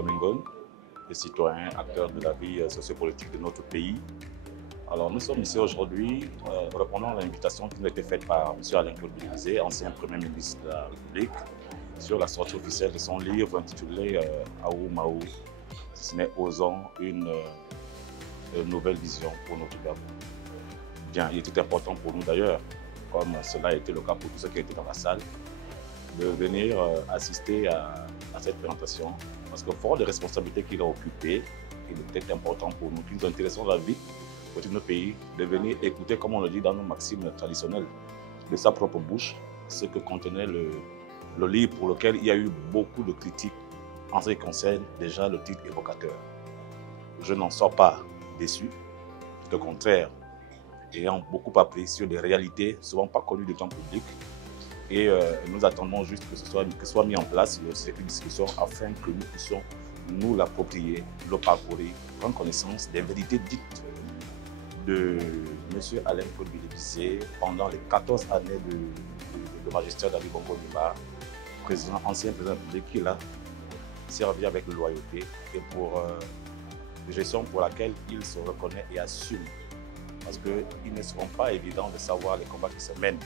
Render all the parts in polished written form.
Bamingon, des citoyens, acteurs de la vie sociopolitique de notre pays. Alors nous sommes ici aujourd'hui, répondant à l'invitation qui nous a été faite par M. Alain Claude Bilibisé, ancien Premier ministre de la République, sur la sortie officielle de son livre intitulé Aou Maou, si ce n'est osons une nouvelle vision pour notre Gabon. Bien, il était important pour nous d'ailleurs, comme cela a été le cas pour tous ceux qui étaient dans la salle, de venir assister à cette présentation, parce que fort des responsabilités qu'il a occupées, il était important pour nous, qui nous intéressons la vie de notre pays, de venir écouter, comme on le dit dans nos maximes traditionnelles, de sa propre bouche, ce que contenait le livre pour lequel il y a eu beaucoup de critiques en ce qui concerne déjà le titre évocateur. Je n'en sors pas déçu, au contraire, ayant beaucoup appris sur des réalités souvent pas connues du grand public. Et nous attendons juste que ce soit mis en place une discussion afin que nous puissions nous l'approprier, le parcourir, prendre connaissance des vérités dites de M. Alain Claude Bilibisé pendant les 14 années de magistère d'Ali Bongo Ondimba, ancien président de la République, qui l'a servi avec loyauté et pour une gestion pour laquelle il se reconnaît et assume. Parce qu'il ne sera pas évident de savoir les combats qui se mènent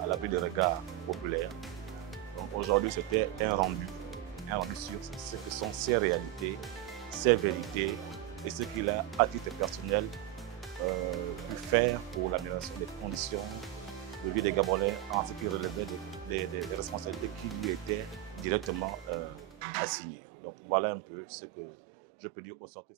à la vue des regards populaires. Donc aujourd'hui, c'était un rendu sur ce que sont ses réalités, ses vérités et ce qu'il a, à titre personnel, pu faire pour l'amélioration des conditions de vie des Gabonais en ce qui relevait des responsabilités qui lui étaient directement assignées. Donc voilà un peu ce que je peux dire au sortir.